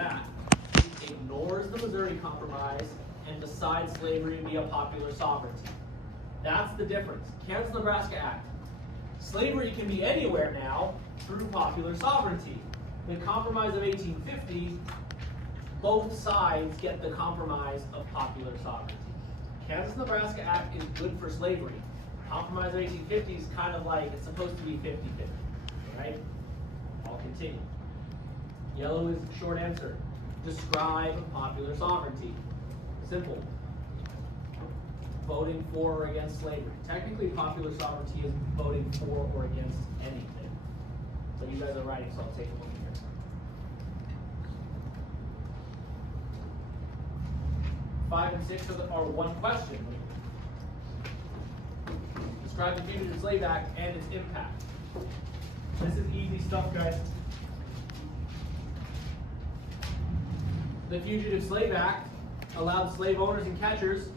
that. It ignores the Missouri Compromise and decides slavery to be a popular sovereignty. That's the difference. Kansas-Nebraska Act. Slavery can be anywhere now through popular sovereignty. The Compromise of 1850, both sides get the compromise of popular sovereignty. Kansas-Nebraska Act is good for slavery. Compromise of 1850 is kind of like, it's supposed to be 50-50, right? I'll continue. Yellow is short answer. Describe popular sovereignty. Simple. Voting for or against slavery. Technically, popular sovereignty is voting for or against anything. So you guys are writing, so I'll take a look here. Five and six are one question. Describe the Fugitive Slave Act and its impact. This is easy stuff, guys. The Fugitive Slave Act allowed slave owners and catchers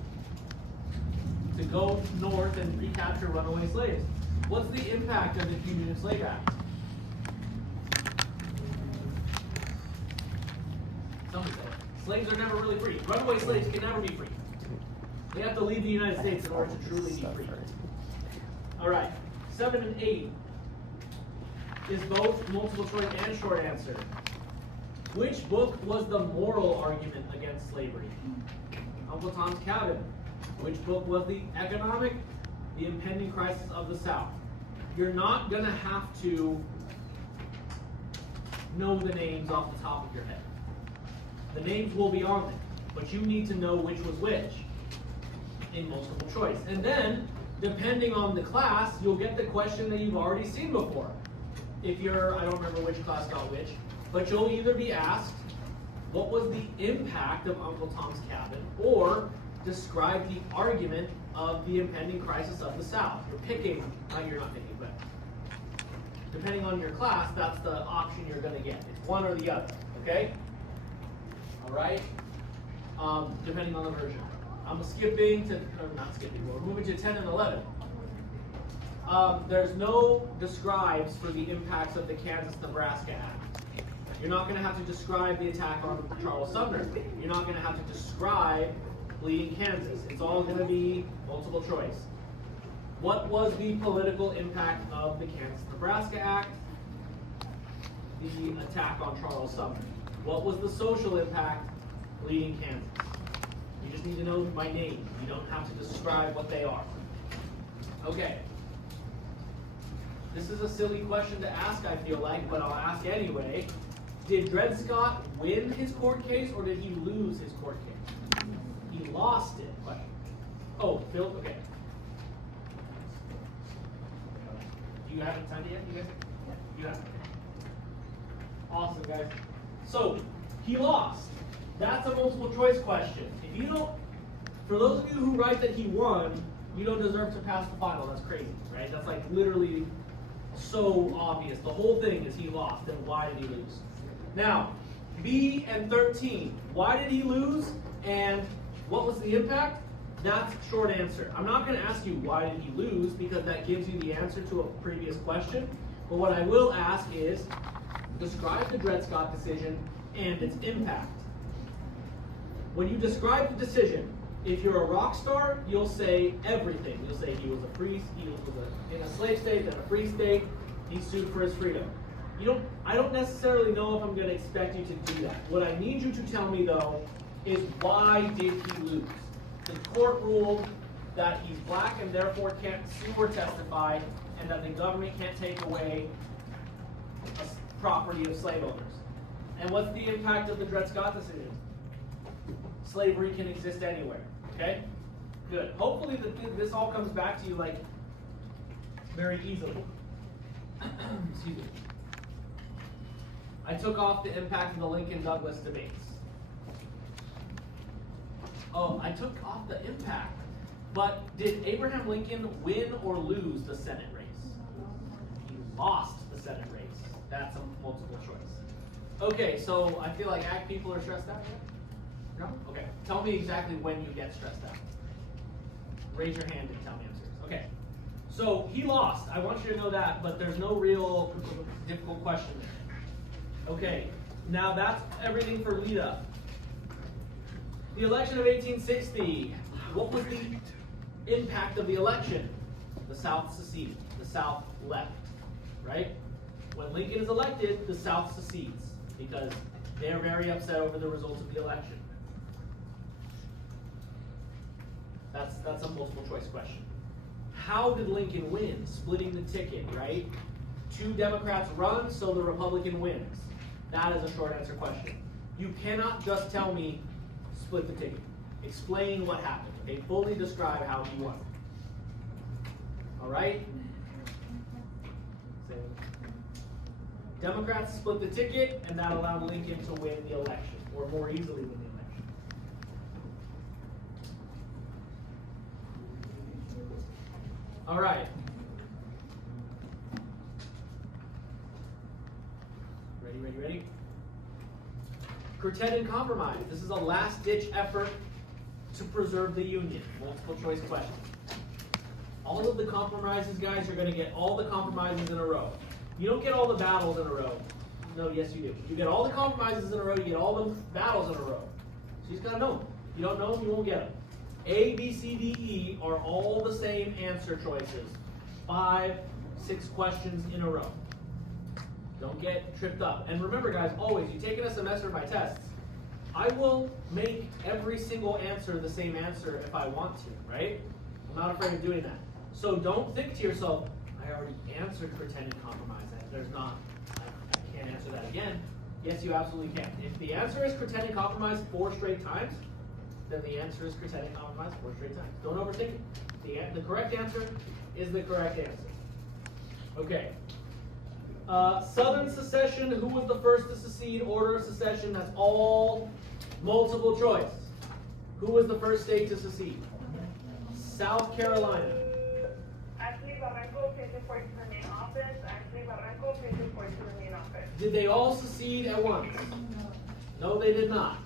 to go north and recapture runaway slaves. What's the impact of the Fugitive Slave Act? Somebody said it. Slaves are never really free. Runaway slaves can never be free. They have to leave the United States in order to truly be free. All right, 7 and 8 is both multiple choice and short answer. Which book was the moral argument against slavery? Uncle Tom's Cabin. Which book was the impending crisis of the South? You're not going to have to know the names off the top of your head. The names will be on them, but you need to know which was which in multiple choice. And then, depending on the class, you'll get the question that you've already seen before. If you're, I don't remember which class got which, but you'll either be asked, what was the impact of Uncle Tom's Cabin, or describe the argument of the impending crisis of the South. You're picking, you're not picking, but depending on your class, that's the option you're going to get. It's one or the other, okay? All right? Depending on the version. I'm skipping to, or not skipping, we're moving to 10 and 11. There's no describes for the impacts of the Kansas-Nebraska Act. You're not going to have to describe the attack on Charles Sumner. You're not going to have to describe Bleeding Kansas. It's all going to be multiple choice. What was the political impact of the Kansas-Nebraska Act? The attack on Charles Sumner. What was the social impact? Bleeding Kansas. You just need to know by name. You don't have to describe what they are. Okay. This is a silly question to ask, I feel like, but I'll ask anyway. Did Dred Scott win his court case, or did he lose his court case? He lost it. What? Oh, Phil, okay. Do you have it signed yet, you guys? Yeah. You have it. Awesome, guys. So, he lost. That's a multiple choice question. If you don't, for those of you who write that he won, you don't deserve to pass the final. That's crazy, right? That's like literally so obvious. The whole thing is he lost, and why did he lose? Now, B and 13. Why did he lose, and what was the impact? That's short answer. I'm not going to ask you why did he lose, because that gives you the answer to a previous question. But what I will ask is, describe the Dred Scott decision and its impact. When you describe the decision, if you're a rock star, you'll say everything. You'll say he was in a slave state, then a free state, he sued for his freedom. I don't necessarily know if I'm going to expect you to do that. What I need you to tell me, though, is why did he lose? The court ruled that he's black and therefore can't sue or testify, and that the government can't take away a property of slave owners. And what's the impact of the Dred Scott decision? Slavery can exist anywhere. Okay? Good. Hopefully this all comes back to you like very easily. Excuse me. I took off the impact of the Lincoln-Douglas debates. Oh, I took off the impact. But did Abraham Lincoln win or lose the Senate race? He lost the Senate race. That's a multiple choice. Okay, so I feel like ACT people are stressed out yet? No? Okay. Tell me exactly when you get stressed out. Raise your hand and tell me I'm serious. Okay. So he lost. I want you to know that, but there's no real difficult question there. Okay. Now that's everything for lead up. The election of 1860, what was the impact of the election? The South seceded, the South left, right? When Lincoln is elected, the South secedes because they're very upset over the results of the election. That's a multiple choice question. How did Lincoln win? Splitting the ticket, right? 2 Democrats run, so the Republican wins. That is a short answer question. You cannot just tell me split the ticket. Explain what happened. Okay, fully describe how he won. All right? Democrats split the ticket, and that allowed Lincoln to win the election, or more easily win the election. All right. Ready? Curtin Compromise. This is a last-ditch effort to preserve the Union. Multiple choice question. All of the compromises, guys, you're going to get all the compromises in a row. You don't get all the battles in a row. No, yes you do. You get all the compromises in a row, you get all the battles in a row. So you just got to know them. You don't know them, you won't get them. A, B, C, D, E are all the same answer choices. 5, 6 questions in a row. Don't get tripped up. And remember, guys, always, you take it a semester by tests. I will make every single answer the same answer if I want to, right? I'm not afraid of doing that. So don't think to yourself, I already answered pretended compromise. There's not, I can't answer that again. Yes, you absolutely can. If the answer is pretended compromise 4 straight times, then the answer is pretended compromise 4 straight times. Don't overthink it. The correct answer is the correct answer. Okay. Southern secession, who was the first to secede? Order of secession, that's all multiple choice. Who was the first state to secede? South Carolina. Actually, Barranco paid for it to remain office. Barranco paid for it to remain office. Did they all secede at once? No, they did not.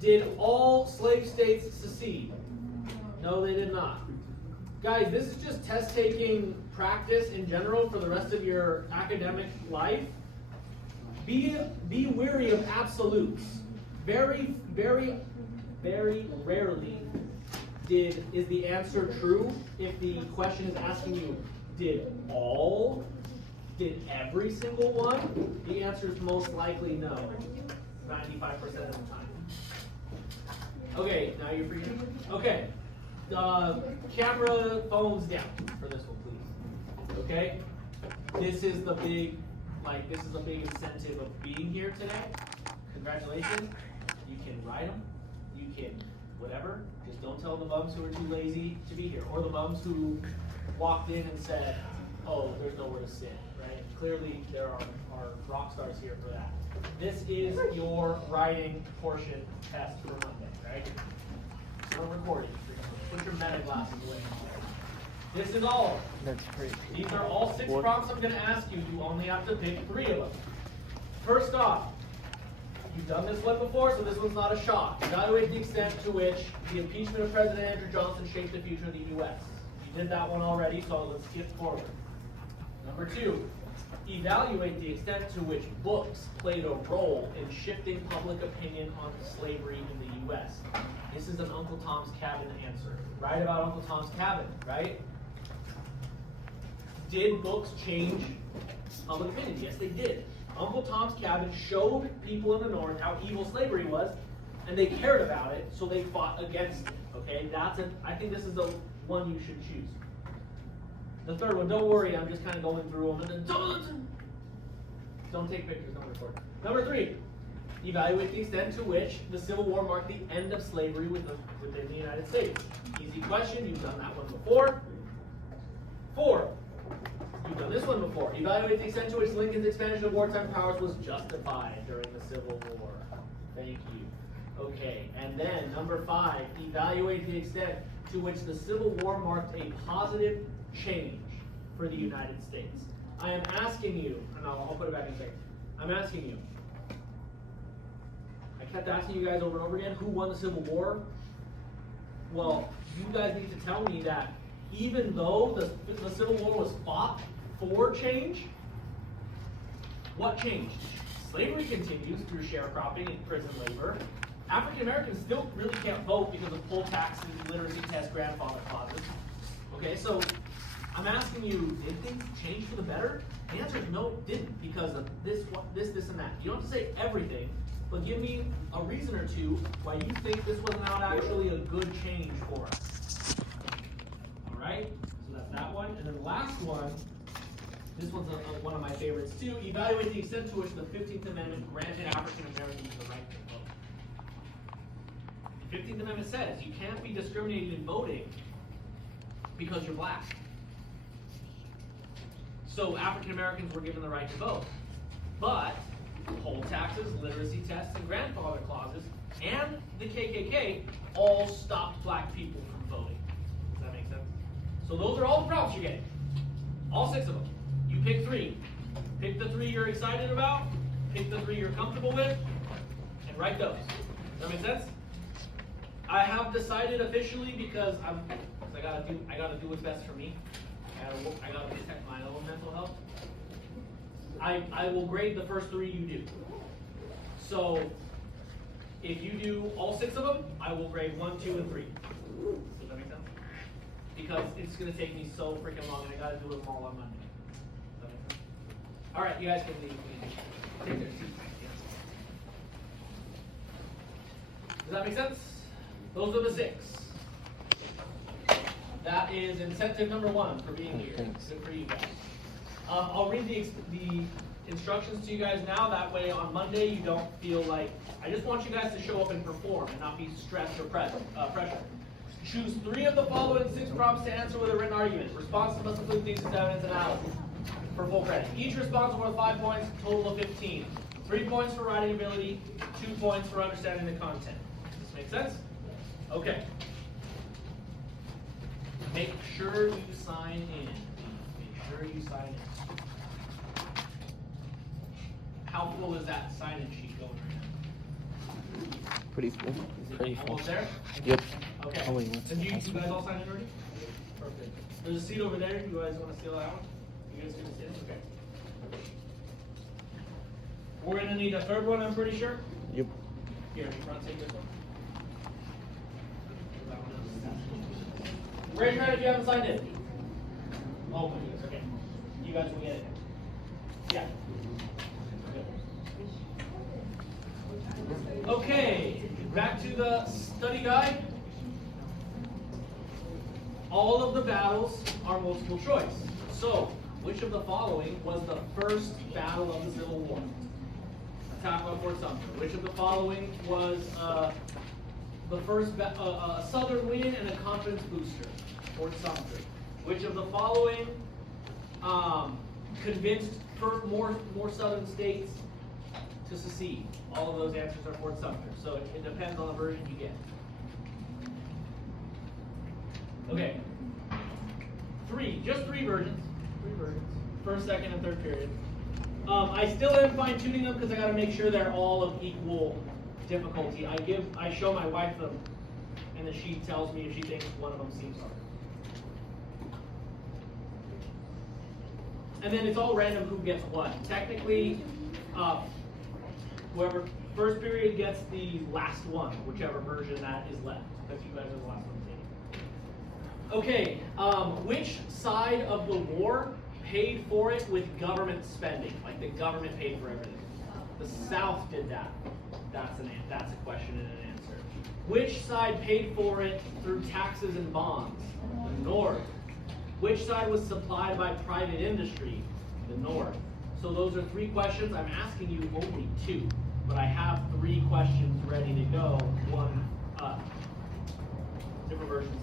Did all slave states secede? No, they did not. Guys, this is just test-taking practice in general for the rest of your academic life. Be wary of absolutes. Very, very, very rarely is the answer true if the question is asking you, did every single one? The answer is most likely no, 95% of the time. Okay, now you're free. Okay, camera phones down for this one, please. Okay, this is the big, this is a big incentive of being here today. Congratulations. You can write them, you can whatever. Just don't tell the bums who are too lazy to be here, or the bums who walked in and said, oh, there's nowhere to sit, right? Clearly there are rock stars here for that. This is your writing portion test for Monday, right? We're recording. Put your meta glasses away. This is all. That's great. These are all 6 prompts I'm going to ask you. You only have to pick 3 of them. First off, you've done this one before, so this one's not a shock. Evaluate the extent to which the impeachment of President Andrew Johnson shaped the future of the U.S. You did that one already, so let's skip forward. Number 2, evaluate the extent to which books played a role in shifting public opinion on slavery in the U.S. This is an Uncle Tom's Cabin answer. Write about Uncle Tom's Cabin, right? Did books change public opinion? Yes, they did. Uncle Tom's Cabin showed people in the North how evil slavery was, and they cared about it, so they fought against it. Okay, I think this is the one you should choose. The 3rd one, don't worry, I'm just kind of going through them. And don't take pictures, don't record. Number 3, evaluate the extent to which the Civil War marked the end of slavery within the United States. Easy question, you've done that one before. 4, you've done this one before. Evaluate the extent to which Lincoln's expansion of wartime powers was justified during the Civil War. Thank you. Okay, and then number 5, evaluate the extent to which the Civil War marked a positive change for the United States. I am asking you, and I'll put it back in a second. I'm asking you, I kept asking you guys over and over again, who won the Civil War? Well, you guys need to tell me that even though the Civil War was fought for change, what changed? slavery continues through sharecropping and prison labor. African Americans still really can't vote because of poll taxes, literacy test, grandfather clauses. Okay, so I'm asking you, did things change for the better? The answer is no, it didn't, because of this, and that. You don't have to say everything, but give me a reason or two why you think this was not actually a good change for us. All right, so that's that one. And then the last one, this one's one of my favorites too. Evaluate the extent to which the 15th Amendment granted African Americans the right to vote. The 15th Amendment says you can't be discriminated in voting because you're black. So African Americans were given the right to vote. But poll taxes, literacy tests, and grandfather clauses, and the KKK all stopped black people from voting. Does that make sense? So those are all the prompts you're getting. All 6 of them. You pick 3. Pick the 3 you're excited about, pick the 3 you're comfortable with, and write those. Does that make sense? I have decided officially because I gotta do what's best for me. I gotta protect my own mental health. I will grade the first 3 you do. So if you do all 6 of them, I will grade 1, 2, and 3. Does that make sense? Because it's gonna take me so freaking long, and I gotta do them all on Monday. Does that make sense? All right, you guys can leave. Take their seats. Does that make sense? Those are the 6. That is incentive number 1 for being here. Good for you guys. I'll read the instructions to you guys now. That way on Monday you don't feel like, I just want you guys to show up and perform and not be stressed or pressure. Choose 3 of the following 6 prompts to answer with a written argument. Responses must include thesis, evidence, analysis for full credit. Each response is worth 5 points, total of 15. 3 points for writing ability, 2 points for understanding the content. Does this make sense? Okay. Make sure you sign in. Make sure you sign in. How full is that sign-in sheet going right now? Pretty full. Pretty full. Almost there? Yep. Okay. Oh, wait, what's And the you password? guys all signed in already? Perfect. There's a seat over there. You guys want to steal that one? You guys gonna sit? Okay. We're gonna need a 3rd one, I'm pretty sure. Yep. Here, you want to take this one? Raise your hand if you haven't signed in. Oh, okay. You guys will get it. Yeah. Okay, back to the study guide. All of the battles are multiple choice. So, which of the following was the first battle of the Civil War? Attack on Fort Sumter. Which of the following was the first Southern win and a confidence booster? Fort Sumter. Which of the following convinced more Southern states to secede? All of those answers are Fort Sumter. So it depends on the version you get. Okay. Just three versions. 3 versions. 1st, 2nd, and 3rd period. I still am fine tuning them because I got to make sure they're all of equal difficulty. I show my wife them, and then she tells me if she thinks one of them seems hard. And then it's all random who gets what. Technically, whoever first period gets the last one, whichever version that is left, because you guys are the last one taking. Okay, which side of the war paid for it with government spending? Like the government paid for everything. The South did that. That's a question and an answer. Which side paid for it through taxes and bonds? The North. Which side was supplied by private industry? The North. So those are 3 questions. I'm asking you only 2, but I have 3 questions ready to go. Different versions.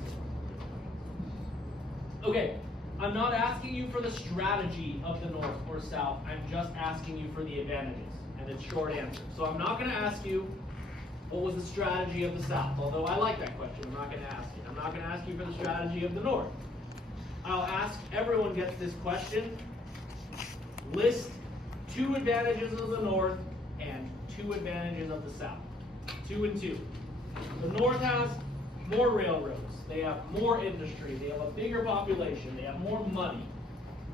Okay, I'm not asking you for the strategy of the North or South. I'm just asking you for the advantages, and it's short answer. So I'm not going to ask you what was the strategy of the South, although I like that question. I'm not going to ask you. I'm not going to ask you for the strategy of the North. I'll ask, everyone gets this question. List 2 advantages of the North and 2 advantages of the South. 2 and 2. The North has more railroads. They have more industry. They have a bigger population. They have more money.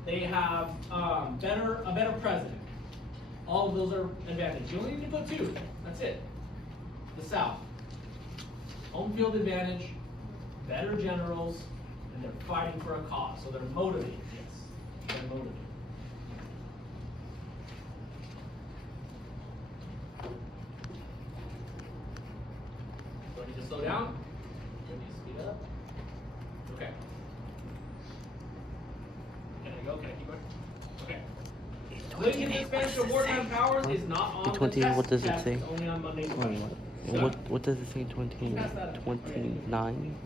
They have a better president. All of those are advantages. You only need to put 2. That's it. The South. Home field advantage, better generals, and they're fighting for a cause. So they're motivated, yes. They're motivated. Do I need to slow down? Do I need to speed up? Okay. Can I go? Can I keep going? Okay. Lincoln's expansion of wartime powers is not on the 20, test. what does it test. say? It's only on Monday's Wait, question. what does it say? 20, 29?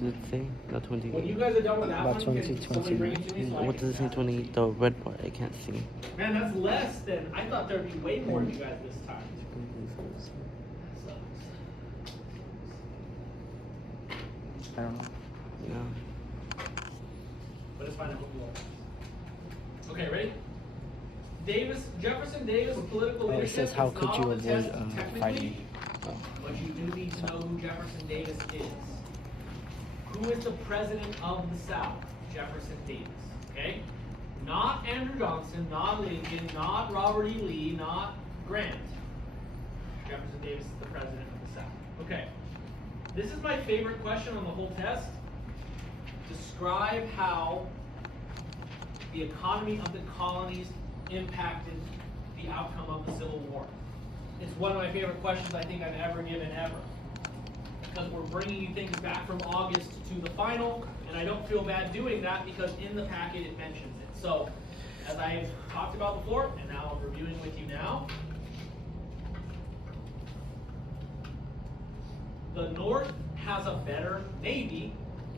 Does it say? Not 20. When you guys are done with that About one, can somebody bring it to me so I What can does it say? 20? The red part. I can't see. Man, that's less than I thought. There'd be way more of you guys this time. I don't know. Yeah. But it's fine. I hope you all. Okay, ready? Jefferson Davis political Oh, it leadership. says, how is could not you on the avoid test technically, fighting? Oh. but you do need to know who Jefferson Davis is. Who is the president of the South? Jefferson Davis. Okay? Not Andrew Johnson, not Lincoln, not Robert E. Lee, not Grant. Jefferson Davis is the president of the South. Okay. This is my favorite question on the whole test. Describe how the economy of the colonies impacted the outcome of the Civil War. It's one of my favorite questions I think I've ever given ever. Because we're bringing you things back from August to the final, and I don't feel bad doing that because in the packet it mentions it. So, as I've talked about before, and now I'm reviewing with you now, the North has a better Navy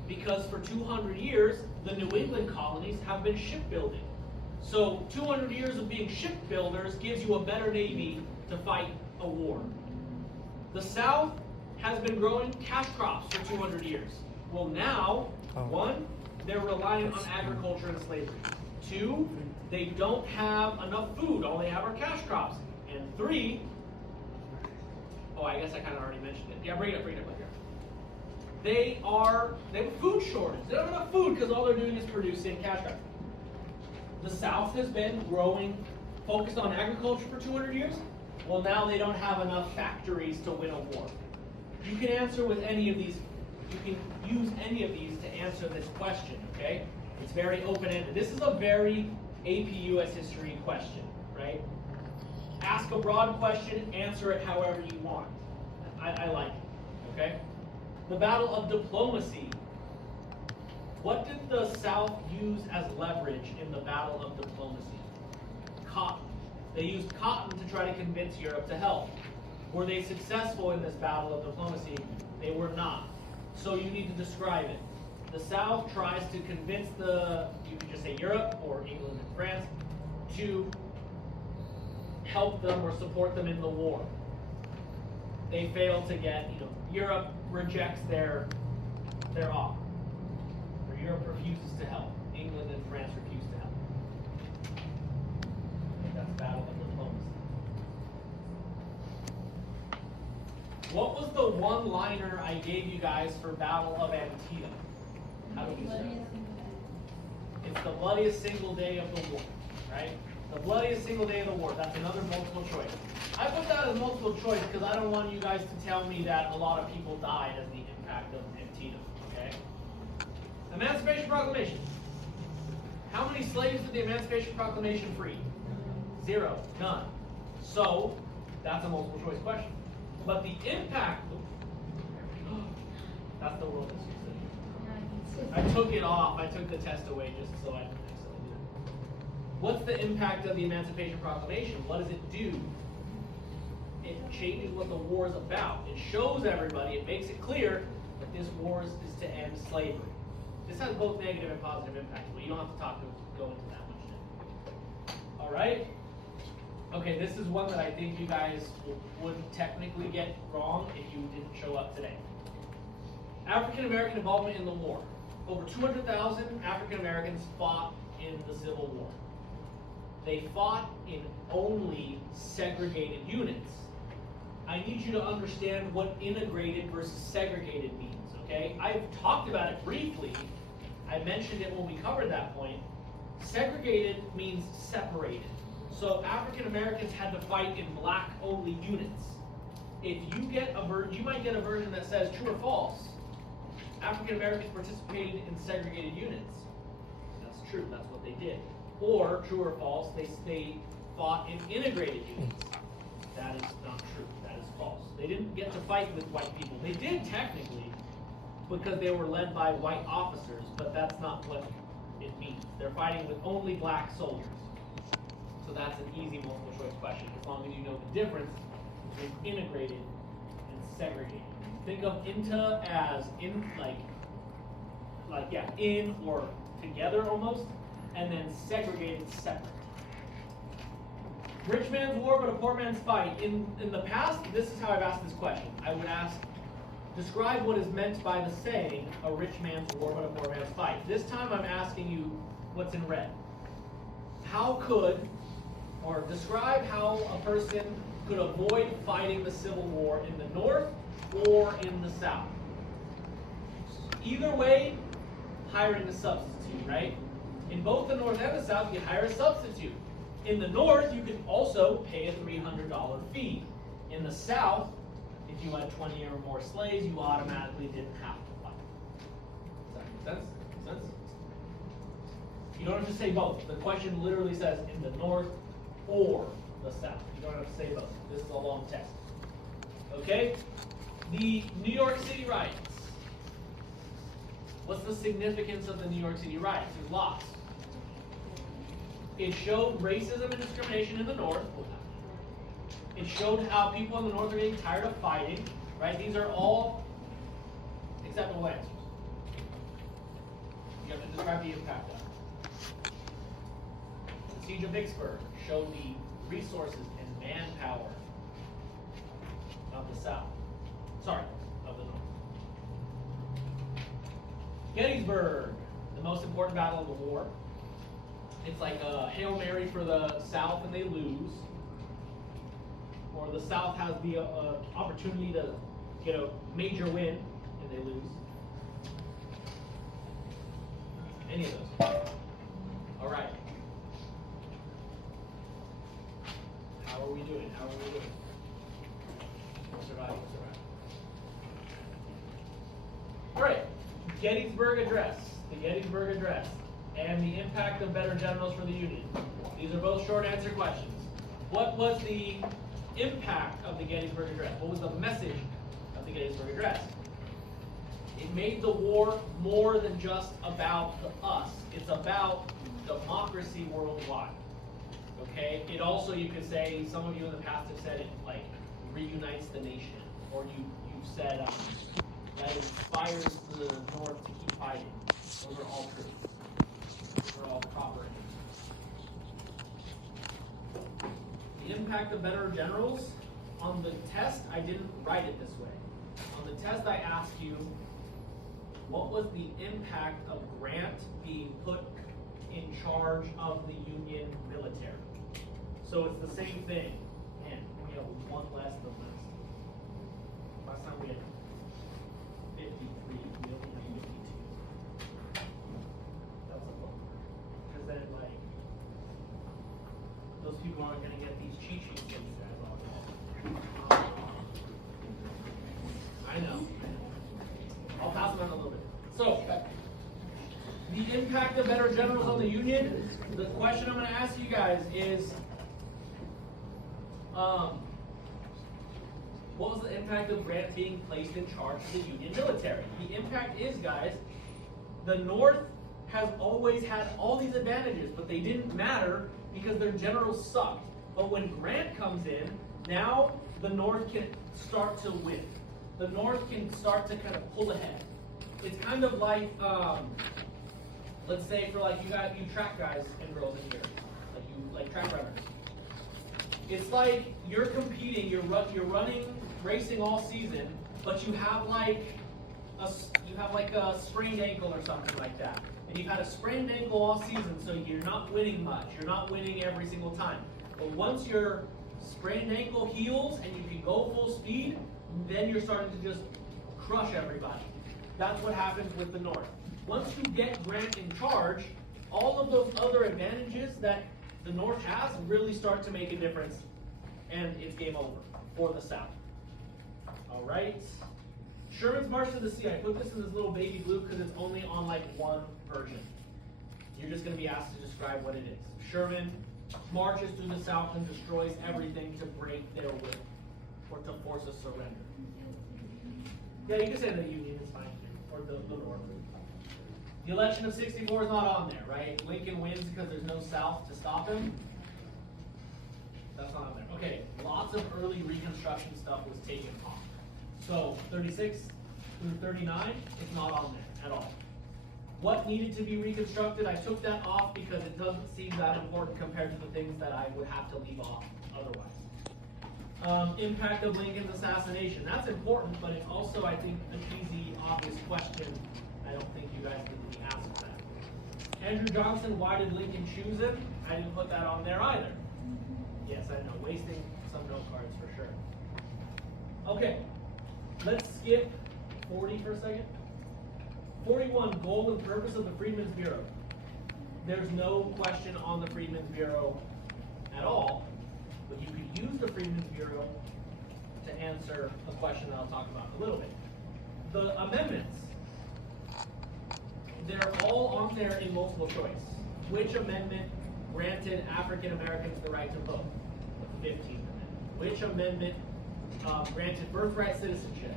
because for 200 years, the New England colonies have been shipbuilding. So 200 years of being shipbuilders gives you a better Navy to fight a war. The South has been growing cash crops for 200 years. Well now, 1, they're reliant on agriculture and slavery. 2, they don't have enough food. All they have are cash crops. And 3, oh, I guess I kind of already mentioned it. Yeah, bring it up here. They have a food shortage. They don't have enough food because all they're doing is producing cash crops. The South has been growing, focused on agriculture for 200 years. Well, now they don't have enough factories to win a war. You can answer with any of these. You can use any of these to answer this question, okay? It's very open-ended. This is a very AP US history question, right? Ask a broad question, answer it however you want. I like it, okay? The Battle of Diplomacy. What did the South use as leverage in the Battle of Diplomacy? Cotton. They used cotton to try to convince Europe to help. Were they successful in this Battle of Diplomacy? They were not. So you need to describe it. The South tries to convince you could just say Europe or England and France, to help them or support them in the war. They fail to get, Europe rejects their offer. Or Europe refuses to help. England and France refuse to help. That's Battle of Diplomacy. What was the one-liner I gave you guys for Battle of Antietam? How do we say it? It's the bloodiest single day of the war, right? The bloodiest single day of the war. That's another multiple choice. I put that as multiple choice because I don't want you guys to tell me that a lot of people died as the impact of Antietam, okay? Emancipation Proclamation. How many slaves did the Emancipation Proclamation free? 0, none. So, that's a multiple choice question. But the impact, that's the world history section. I took it off, I took the test away just so I didn't accidentally do it. What's the impact of the Emancipation Proclamation? What does it do? It changes what the war is about. It shows everybody, it makes it clear that this war is to end slavery. This has both negative and positive impacts, but you don't have to go into that much now. Alright? Okay, this is one that I think you guys would technically get wrong if you didn't show up today. African American involvement in the war. Over 200,000 African Americans fought in the Civil War. They fought in only segregated units. I need you to understand what integrated versus segregated means, okay? I've talked about it briefly. I mentioned it when we covered that point. Segregated means separated. So African Americans had to fight in black only units. If you get you might get a version that says true or false. African Americans participated in segregated units. That's true, that's what they did. Or true or false, they fought in integrated units. That is not true, that is false. They didn't get to fight with white people. They did technically, because they were led by white officers, but that's not what it means. They're fighting with only black soldiers. So that's an easy multiple choice question, as long as you know the difference between integrated and segregated. Think of INTA as in in or together almost, and then segregated separate. Rich man's war, but a poor man's fight. In the past, this is how I've asked this question. I would ask, describe what is meant by the saying, a rich man's war, but a poor man's fight. This time I'm asking you what's in red. Describe how a person could avoid fighting the Civil War in the North or in the South. Either way, hiring a substitute, right? In both the North and the South, you can hire a substitute. In the North, you can also pay a $300 fee. In the South, if you had 20 or more slaves, you automatically didn't have to fight. Does that make sense? You don't have to say both. The question literally says in the North or the South. You don't have to say both. This is a long test. Okay? The New York City riots. What's the significance of the New York City riots? There's lots. It showed racism and discrimination in the North. It showed how people in the North are getting tired of fighting, right? These are all acceptable answers. You have to describe the impact of it. The Siege of Vicksburg showed the resources and manpower of the South. Of the North. Gettysburg, the most important battle of the war. It's like a Hail Mary for the South and they lose. Or the South has the opportunity to get a major win and they lose. Any of those. All right. How are we doing? We'll survive. All right. Gettysburg Address. The Gettysburg Address. And the impact of better generals for the Union. These are both short answer questions. What was the impact of the Gettysburg Address? What was the message of the Gettysburg Address? It made the war more than just about the us. It's about democracy worldwide. Okay? It also, you could say, some of you in the past have said it like reunites the nation. Or you've said that it inspires the North to keep fighting. Those are all true. Those are all proper. The impact of better generals. On the test, I didn't write it this way. On the test, I asked you, what was the impact of Grant being put in charge of the Union military? So it's the same thing. Man, we have one less than last. Last time we had 53, we only have 52. That's a book. Because then, like, those people aren't going to get these cheat sheets that you guys all get. I know. I'll pass them on a little bit. So, the impact of better generals on the Union. The question I'm going to ask you guys is, what was the impact of Grant being placed in charge of the Union military? The impact is, guys, the North has always had all these advantages, but they didn't matter because their generals sucked. But when Grant comes in, now the North can start to win. The North can start to kind of pull ahead. It's kind of like, let's say for like you track guys and girls in here, like track runners. It's like you're competing, you're running, racing all season, but you have like a sprained ankle or something like that. And you've had a sprained ankle all season, so you're not winning much. You're not winning every single time. But once your sprained ankle heals and you can go full speed, then you're starting to just crush everybody. That's what happens with the North. Once you get Grant in charge, all of those other advantages that the North has really start to make a difference, and it's game over for the South. All right. Sherman's March to the Sea. I put this in this little baby blue because it's only on like one version. You're just going to be asked to describe what it is. Sherman marches through the South and destroys everything to break their will or to force a surrender. Yeah, you can say the Union is fine, or the North. The election of '64 is not on there, right? Lincoln wins because there's no South to stop him. That's not on there. Okay, lots of early Reconstruction stuff was taken off. So 36 through 39 is not on there at all. What needed to be reconstructed, I took that off because it doesn't seem that important compared to the things that I would have to leave off otherwise. Impact of Lincoln's assassination. That's important, but it's also, I think, an easy, obvious question. I don't think you guys need to be asked that. Andrew Johnson, why did Lincoln choose him? I didn't put that on there either. Yes, I know, wasting some note cards for sure. Okay, let's skip 40 for a second. 41, goal and purpose of the Freedmen's Bureau. There's no question on the Freedmen's Bureau at all, but you could use the Freedmen's Bureau to answer a question that I'll talk about in a little bit. The amendments, they're all on there in multiple choice. Which amendment granted African Americans the right to vote? The 15th Amendment. Which amendment granted birthright citizenship?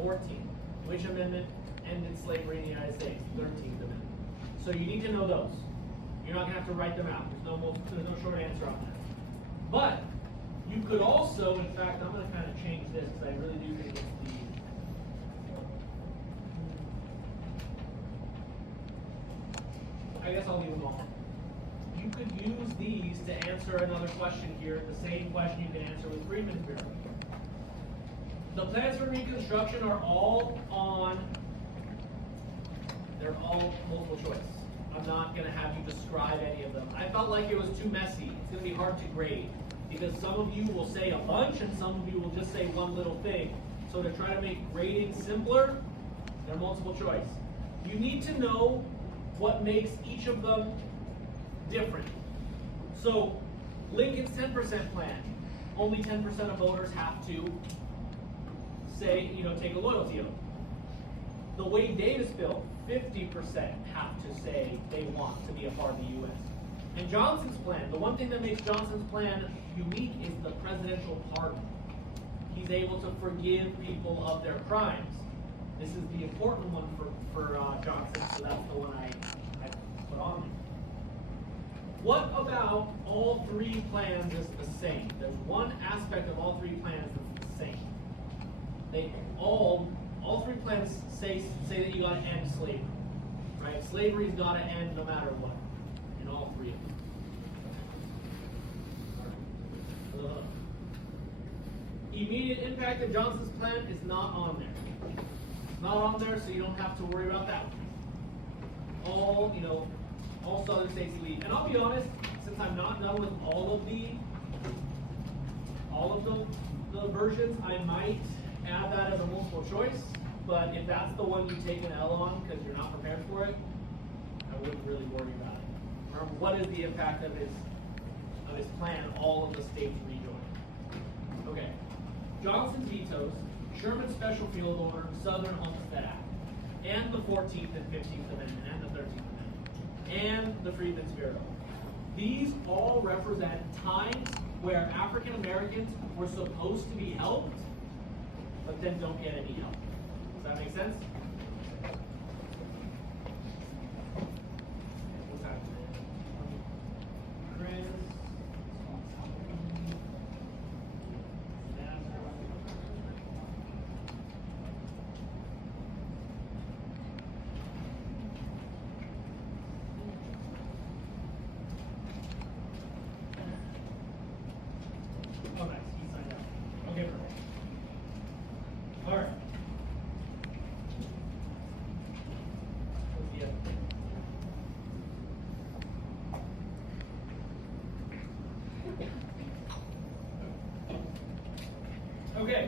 14th. Which amendment ended slavery in the United States? 13th Amendment. So you need to know those. You're not gonna have to write them out. There's no short answer on that. But you could also, in fact, I'm gonna kind of change this because I really do think it's I guess I'll leave them all. You could use these to answer another question here, the same question you can answer with Freedmen's Bureau. The plans for Reconstruction are all on, they're all multiple choice. I'm not gonna have you describe any of them. I felt like it was too messy. It's gonna be hard to grade because some of you will say a bunch and some of you will just say one little thing. So to try to make grading simpler, they're multiple choice. You need to know what makes each of them different. So Lincoln's 10% plan, only 10% of voters have to say, take a loyalty oath. The Wade Davis bill, 50% have to say they want to be a part of the U.S. And Johnson's plan, the one thing that makes Johnson's plan unique is the presidential pardon. He's able to forgive people of their crimes. This is the important one for Johnson, so that's the one I put on there. What about all three plans is the same? There's one aspect of all three plans that's the same. They all three plans say that you gotta end slavery, right? Slavery's gotta end no matter what, in all three of them. Immediate impact of Johnson's plan is not on there. It's not on there, so you don't have to worry about that. All southern states leave. And I'll be honest, since I'm not done with all of the versions, I might add that as a multiple choice. But if that's the one you take an L on because you're not prepared for it, I wouldn't really worry about it. Remember, what is the impact of his plan? All of the states rejoin. Okay. Johnson's vetoes, Sherman's Special Field Order, Southern Homestead Act, and the 14th and 15th Amendment, and the 13th Amendment, and the Freedmen's Bureau. These all represent times where African Americans were supposed to be helped, but then don't get any help. Does that make sense? What time is it? Chris? Oh, nice. He signed out. Okay, perfect. All right. What's the other thing? Okay.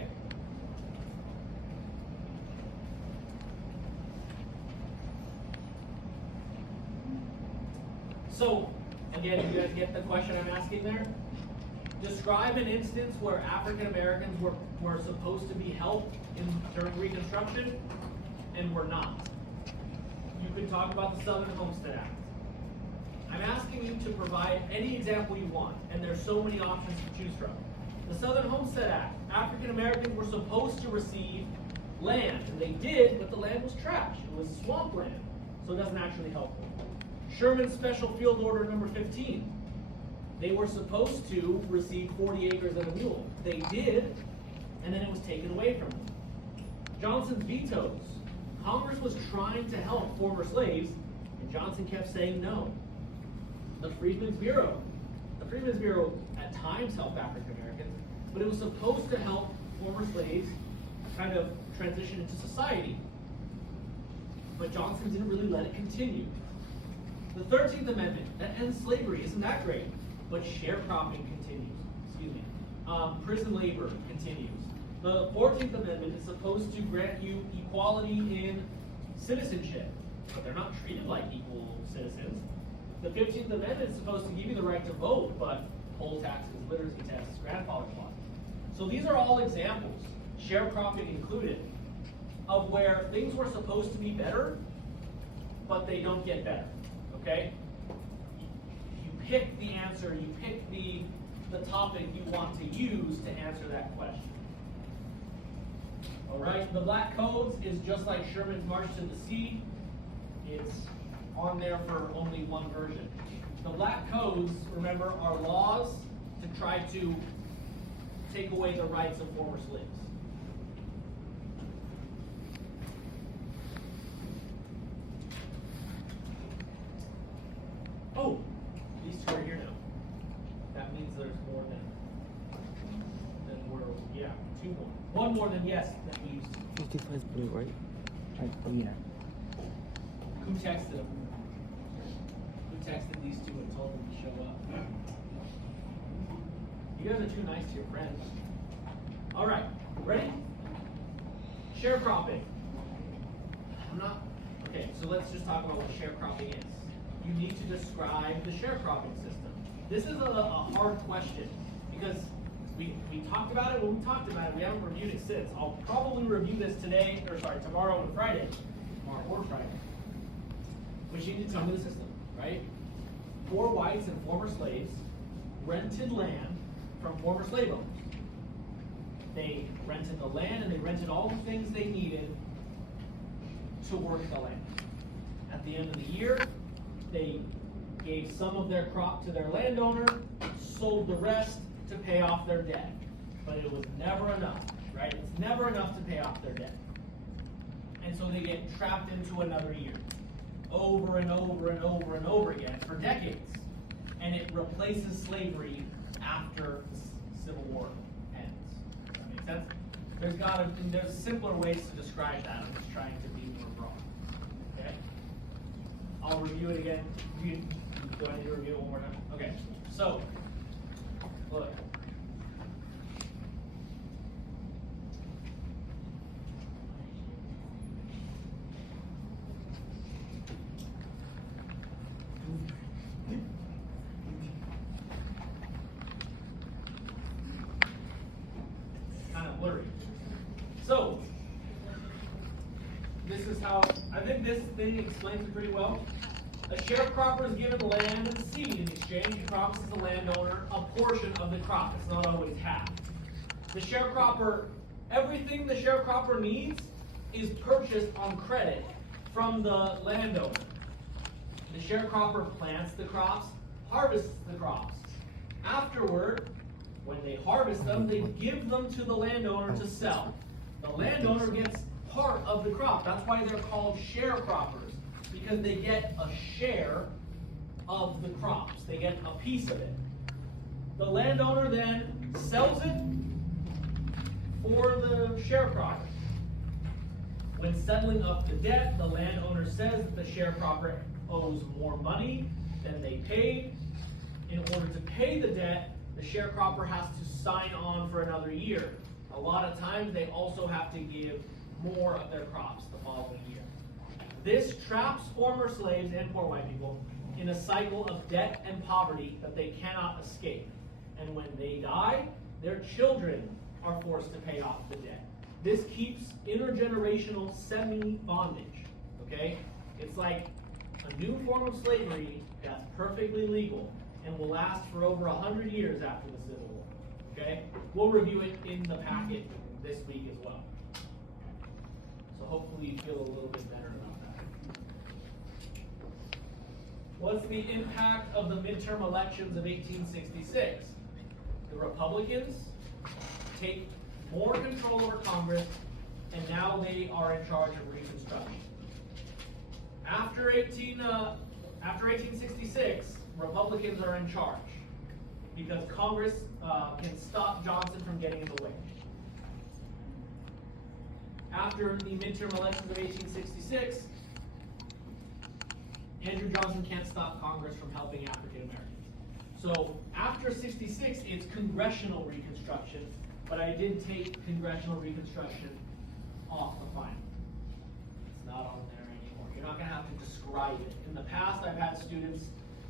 So, Again, you guys get the question I'm asking there? Describe an instance where African Americans were supposed to be helped during Reconstruction and were not. You could talk about the Southern Homestead Act. I'm asking you to provide any example you want, and there's so many options to choose from. The Southern Homestead Act, African Americans were supposed to receive land, and they did, but the land was trash. It was swampland, so it doesn't actually help them. Sherman's Special Field Order number 15. They were supposed to receive 40 acres and a mule. They did, and then it was taken away from them. Johnson's vetoes. Congress was trying to help former slaves, and Johnson kept saying no. The Freedmen's Bureau. The Freedmen's Bureau at times helped African Americans, but it was supposed to help former slaves kind of transition into society. But Johnson didn't really let it continue. The 13th Amendment, that ends slavery, isn't that great? But sharecropping continues, excuse me. Prison labor continues. The 14th Amendment is supposed to grant you equality in citizenship, but they're not treated like equal citizens. The 15th Amendment is supposed to give you the right to vote, but poll taxes, literacy tests, grandfather clock. So these are all examples, sharecropping included, of where things were supposed to be better, but they don't get better, okay? You pick the answer, you pick the topic you want to use to answer that question. All right, the Black Codes is just like Sherman's March to the Sea. It's on there for only one version. The Black Codes, remember, are laws to try to take away the rights of former slaves. Oh, these two are here now. That means there's more than we're, yeah, two more. One more than yes that we used to. 55 is blue, right? Yeah. Who texted them? Who texted these two and told them to show up? You guys are too nice to your friends. All right, ready? Sharecropping. Okay, so let's just talk about what sharecropping is. You need to describe the sharecropping system. This is a hard question because we talked about it when we talked about it. We haven't reviewed it since. I'll probably review this tomorrow and Friday. Tomorrow or Friday. But you need to tell me the system, right? Poor whites and former slaves rented land from former slave owners. They rented the land and they rented all the things they needed to work the land. At the end of the year, they gave some of their crop to their landowner, sold the rest to pay off their debt. But it was never enough, right? It's never enough to pay off their debt. And so they get trapped into another year, over and over and over and over again for decades. And it replaces slavery after the Civil War ends. Does that make sense? There's simpler ways to describe that. I'm just trying to be more broad. Okay? I'll review it again. Do I need to review it one more time? Okay. So, look. Kind of blurry. So, this is how, I think this thing explains it pretty well. A sharecropper is given land and seed. In exchange, he promises the landowner a portion of the crop. It's not always half. The sharecropper, everything the sharecropper needs is purchased on credit from the landowner. The sharecropper plants the crops, harvests the crops. Afterward, when they harvest them, they give them to the landowner to sell. The landowner gets part of the crop. That's why they're called sharecroppers, because they get a share of the crops. They get a piece of it. The landowner then sells it for the sharecropper. When settling up the debt, the landowner says that the sharecropper owes more money than they paid. In order to pay the debt, the sharecropper has to sign on for another year. A lot of times they also have to give more of their crops the following year. This traps former slaves and poor white people in a cycle of debt and poverty that they cannot escape. And when they die, their children are forced to pay off the debt. This keeps intergenerational semi-bondage, okay? It's like a new form of slavery that's perfectly legal and will last for over 100 years after the Civil War, okay? We'll review it in the packet this week as well. So hopefully you feel a little bit better about that. What's the impact of the midterm elections of 1866? The Republicans take more control over Congress, and now they are in charge of Reconstruction. After 1866, Republicans are in charge because Congress can stop Johnson from getting in the way. After the midterm elections of 1866, Andrew Johnson can't stop Congress from helping African Americans. So after 66, it's congressional Reconstruction, but I did take congressional Reconstruction off the final. It's not on there anymore. You're not gonna have to describe it. In the past, I've had students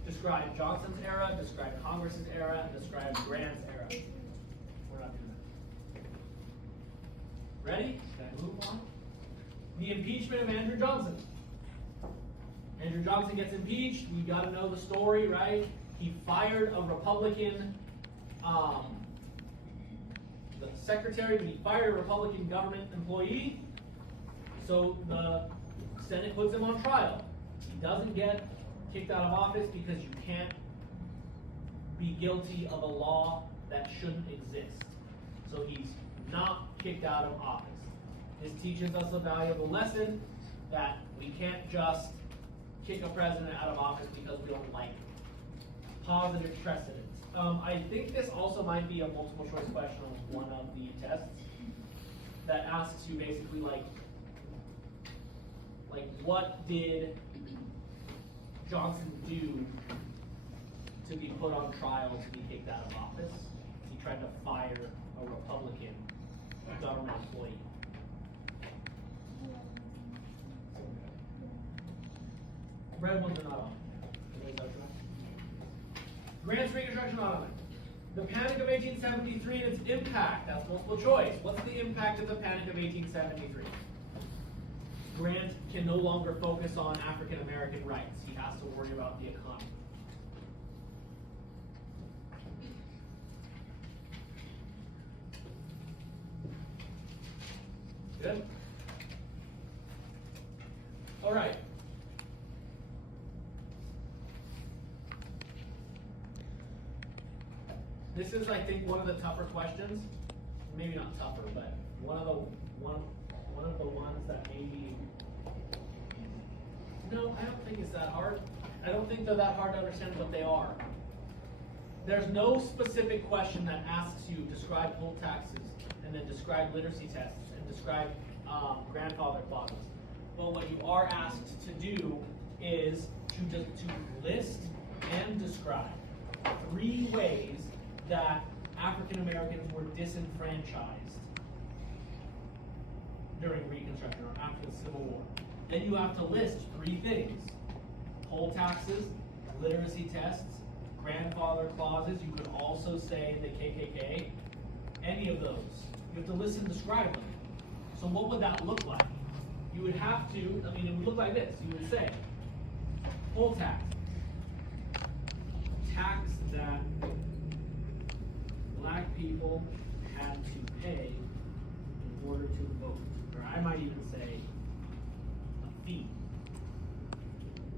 describe Johnson's era, describe Congress's era, and describe Grant's era. We're not doing that. Ready? Can I move on? The impeachment of Andrew Johnson. Andrew Johnson gets impeached. We gotta know the story, right? He fired a Republican, the secretary, but he fired a Republican government employee. So the Senate puts him on trial. He doesn't get kicked out of office because you can't be guilty of a law that shouldn't exist. So he's not kicked out of office. This teaches us a valuable lesson that we can't just kick a president out of office because we don't like him. Positive precedents. I think this also might be a multiple choice question on one of the tests that asks you basically like what did Johnson do to be put on trial to be kicked out of office? He tried to fire a Republican government employee. Red ones are not on. Grant's Reconstruction not on it. The Panic of 1873 and its impact. That's multiple choice. What's the impact of the Panic of 1873? Grant can no longer focus on African American rights. He has to worry about the economy. Good? All right. This is, I think, one of the tougher questions. Maybe not tougher, but one of the ones that maybe. No, I don't think it's that hard. I don't think they're that hard to understand what they are. There's no specific question that asks you describe poll taxes and then describe literacy tests and describe grandfather clauses. But what you are asked to do is to list and describe 3 ways that African Americans were disenfranchised during Reconstruction or after the Civil War. Then you have to list 3 things: poll taxes, literacy tests, grandfather clauses. You could also say the KKK, any of those. You have to list and describe them. So what would that look like? You would have to, it would look like this. You would say, poll tax, tax that Black people had to pay in order to vote. Or I might even say a fee.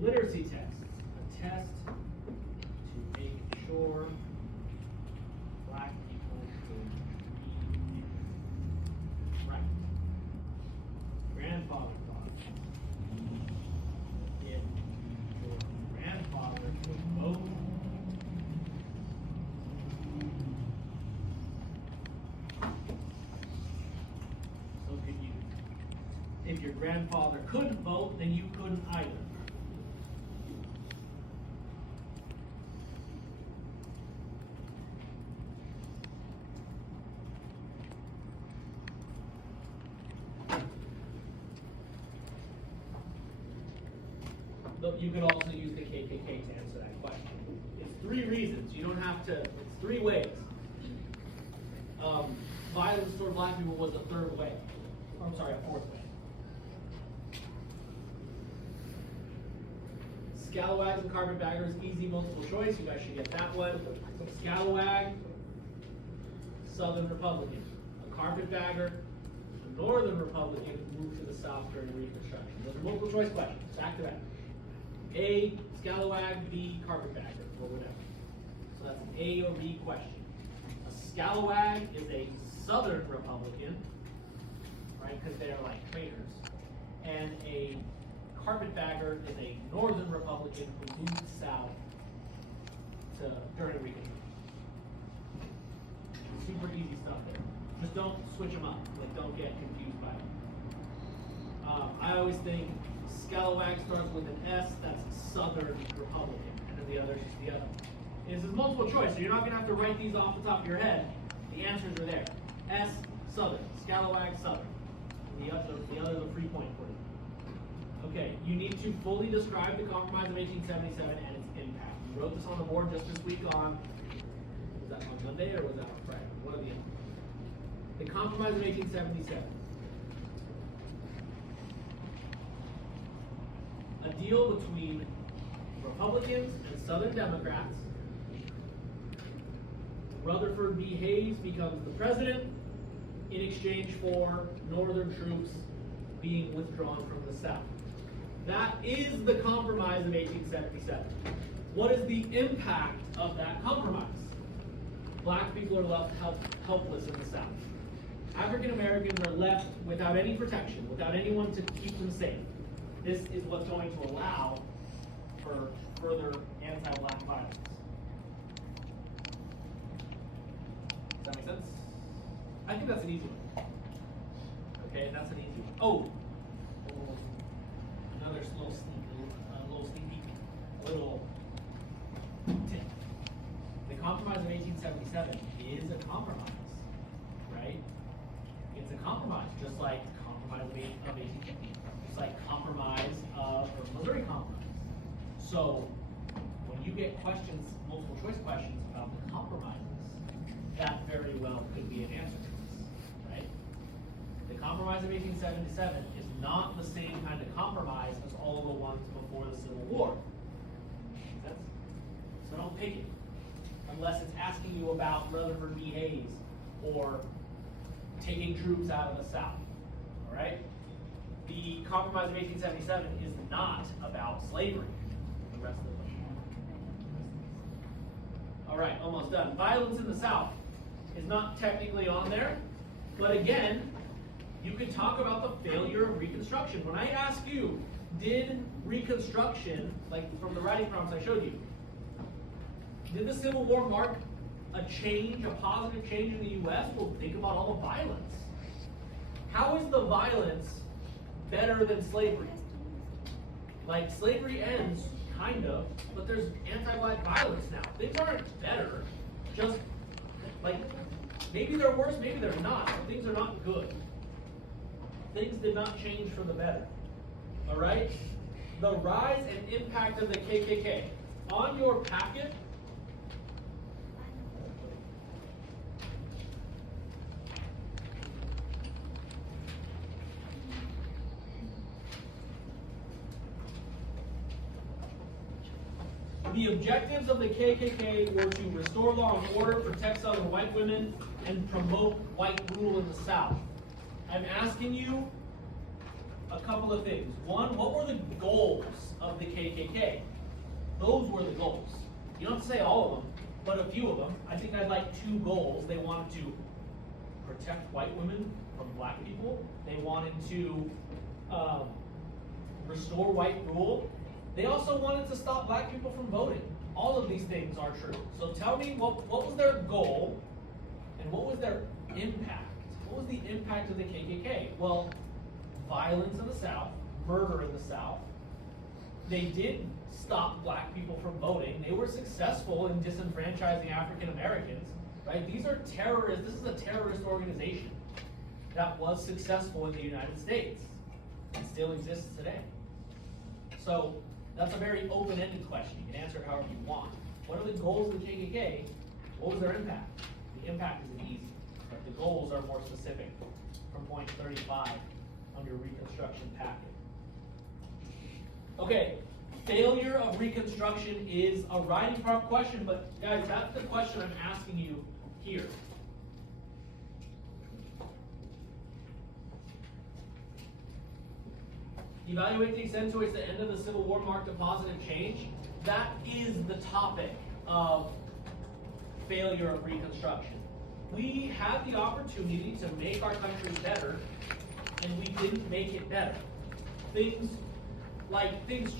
Literacy tests, a test to make sure Black people could read and write. Grandfather clause. If your grandfather could vote, if your grandfather couldn't vote, then you couldn't either. you could also use the KKK to answer that question. It's 3 reasons. You don't have to, it's 3 ways. Violence toward black people was a 3rd way. I'm sorry, a 4th way. Scalawags and carpetbaggers, easy multiple choice. You guys should get that one. Scalawag, Southern Republican. A carpetbagger, a Northern Republican who moved to the South during Reconstruction. Those are multiple choice questions, back to back. A, Scalawag, B, carpetbagger, or whatever. So that's an A or B question. A Scalawag is a Southern Republican, right, because they're like traitors. And a carpetbagger is a Northern Republican who moved south during Reconstruction. Super easy stuff there. Just don't switch them up. Like, don't get confused by it. I always think Scalawag starts with an S, that's Southern Republican, and then the other is just the other. This is multiple choice, so you're not going to have to write these off the top of your head. The answers are there. S, Southern. Scalawag, Southern. And the other is a free point for you. Okay, you need to fully describe the Compromise of 1877 and its impact. You wrote this on the board just this week on, was that on Monday or was that on Friday? One of the other. The Compromise of 1877. A deal between Republicans and Southern Democrats. Rutherford B. Hayes becomes the president in exchange for Northern troops being withdrawn from the South. That is the Compromise of 1877. What is the impact of that compromise? Black people are left helpless in the South. African Americans are left without any protection, without anyone to keep them safe. This is what's going to allow for further anti-black violence. Does that make sense? I think that's an easy one. Okay, that's an easy one. Oh, another little sneak peek, a little tip. The Compromise of 1877 is a compromise, right? It's a compromise, just like the Compromise of 1850. It's like compromise or Missouri Compromise. So when you get questions, multiple choice questions about the compromises, that very well could be an answer to this, right? The Compromise of 1877 is not the same kind of compromise as all the ones before the Civil War. Makes sense? So don't pick it, unless it's asking you about Rutherford B. Hayes or taking troops out of the South, all right? The Compromise of 1877 is not about slavery. The rest of them. All right, almost done. Violence in the South is not technically on there, but again, you could talk about the failure of Reconstruction. When I ask you, did Reconstruction, like from the writing prompts I showed you, did the Civil War mark a change, a positive change in the U.S.? Well, think about all the violence. How is the violence better than slavery? Like, slavery ends, kind of, but there's anti-black violence now. Things aren't better, just, like, maybe they're worse, maybe they're not, but things are not good. Things did not change for the better, all right? The rise and impact of the KKK. On your packet, the objectives of the KKK were to restore law and order, protect Southern white women, and promote white rule in the South. I'm asking you a couple of things. One, what were the goals of the KKK? Those were the goals. You don't have to say all of them, but a few of them. I think I'd like 2 goals. They wanted to protect white women from black people. They wanted to restore white rule. They also wanted to stop black people from voting. All of these things are true. So tell me, what was their goal and what was their impact? What was the impact of the KKK? Well, violence in the South, murder in the South. They did stop black people from voting. They were successful in disenfranchising African Americans, right? These are terrorists. This is a terrorist organization that was successful in the United States and still exists today. So That's a very open-ended question. You can answer it however you want. What are the goals of the KKK? What was their impact? The impact isn't easy, but the goals are more specific from point 35 under Reconstruction packet. Okay, failure of Reconstruction is a writing prompt question, but guys, that's the question I'm asking you here. Evaluate the extent to which the end of the Civil War marked a positive change. That is the topic of failure of Reconstruction. We had the opportunity to make our country better, and we didn't make it better. Things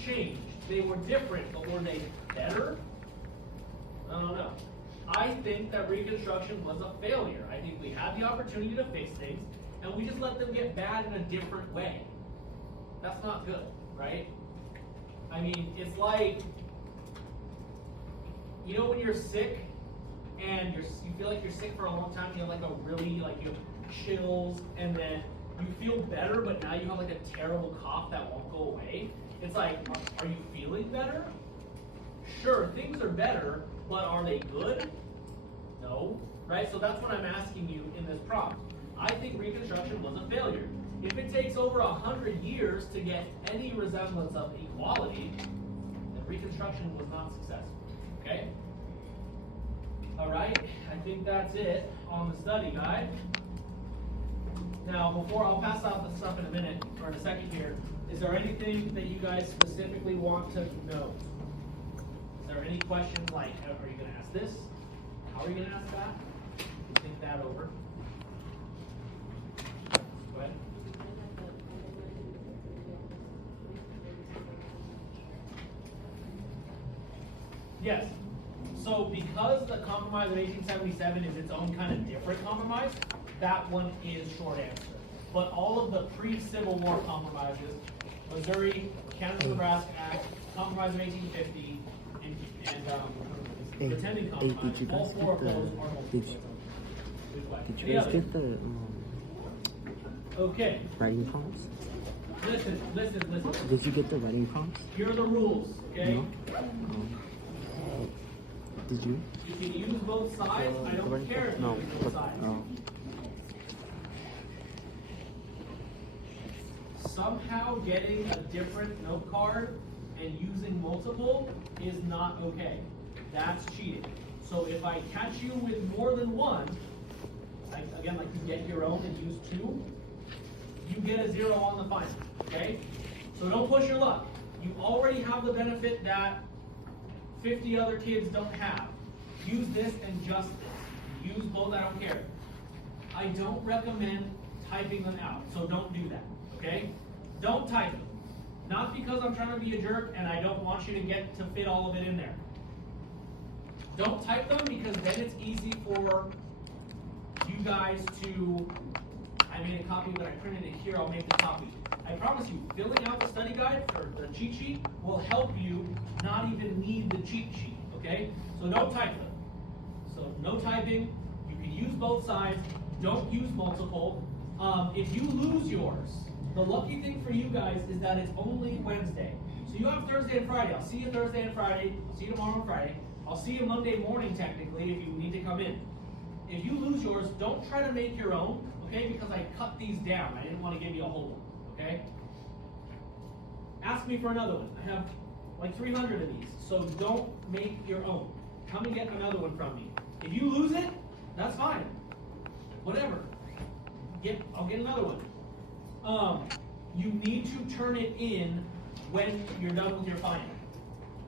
changed. They were different, but were they better? I don't know. I think that Reconstruction was a failure. I think we had the opportunity to fix things, and we just let them get bad in a different way. That's not good, right? I mean, it's like, you know when you're sick and you feel like you're sick for a long time, you have like a really, like you have chills, and then you feel better, but now you have like a terrible cough that won't go away. It's like, are you feeling better? Sure, things are better, but are they good? No, right? So that's what I'm asking you in this prompt. I think Reconstruction was a failure. If it takes over 100 years to get any resemblance of equality, then Reconstruction was not successful, okay? All right, I think that's it on the study guide. Now, before I'll pass out the stuff in a minute, or in a second here, is there anything that you guys specifically want to know? Is there any questions like, are you gonna ask this? How are you gonna ask that? You can think that over. Go ahead. Yes. So because the compromise of 1877 is its own kind of different compromise, that one is short answer. But all of the pre-Civil War compromises, Missouri, Kansas-Nebraska Act, Compromise of 1850, and pretending compromise, did you all guys four of get the- those are multiple did you- choice. Good question. Did you guys get the Okay, writing prompts? listen. Did you get the writing prompts? Here are the rules, okay? No? Did you? You can use both sides. I The don't writing care if prompts? you No. use both sides. No. Somehow getting a different note card and using multiple is not okay. That's cheating. So if I catch you with more than one, like again, like you get your own and use two, you get a 0 on the final, okay? So don't push your luck. You already have the benefit that 50 other kids don't have. Use this and just this. Use both, I don't care. I don't recommend typing them out, so don't do that, okay? Don't type them. Not because I'm trying to be a jerk and I don't want you to get to fit all of it in there. Don't type them because then it's easy for you guys to, I made a copy, but I printed it here, I'll make the copy. I promise you, filling out the study guide or the cheat sheet will help you not even need the cheat sheet, okay? So don't type them. So no typing, you can use both sides, don't use multiple. If you lose yours, the lucky thing for you guys is that it's only Wednesday. So you have Thursday and Friday. I'll see you Thursday and Friday. I'll see you tomorrow and Friday. I'll see you Monday morning technically if you need to come in. If you lose yours, don't try to make your own, okay? Because I cut these down. I didn't want to give you a whole one, okay? Ask me for another one. I have like 300 of these. So don't make your own. Come and get another one from me. If you lose it, that's fine. Whatever. I'll get another one. You need to turn it in when you're done with your final.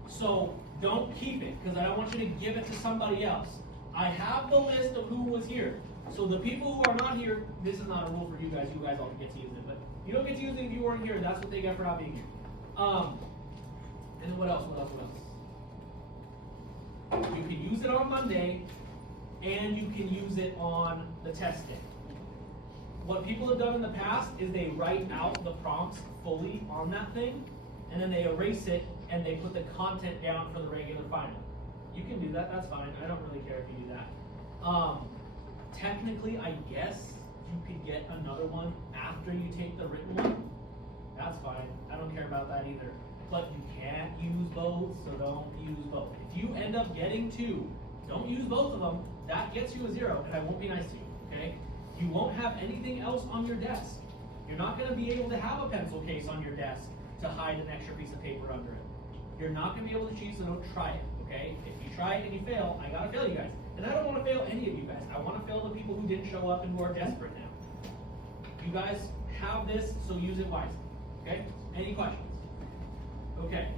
So don't keep it, because I don't want you to give it to somebody else. I have the list of who was here. So the people who are not here, this is not a rule for you guys all get to use it, but you don't get to use it if you weren't here. That's what they get for not being here. And then what else? You can use it on Monday, and you can use it on the test day. What people have done in the past is they write out the prompts fully on that thing, and then they erase it, and they put the content down for the regular final. You can do that, that's fine. I don't really care if you do that. Technically, I guess you could get another one after you take the written one. That's fine. I don't care about that either. but you can't use both, so don't use both. If you end up getting 2, don't use both of them. That gets you a 0, and I won't be nice to you, okay? You won't have anything else on your desk. You're not gonna be able to have a pencil case on your desk to hide an extra piece of paper under it. You're not gonna be able to cheat, so don't try it, okay? If you try it and you fail, I gotta fail you guys. And I don't wanna fail any of you guys. I wanna fail the people who didn't show up and who are desperate now. You guys have this, so use it wisely, okay? Any questions? Okay.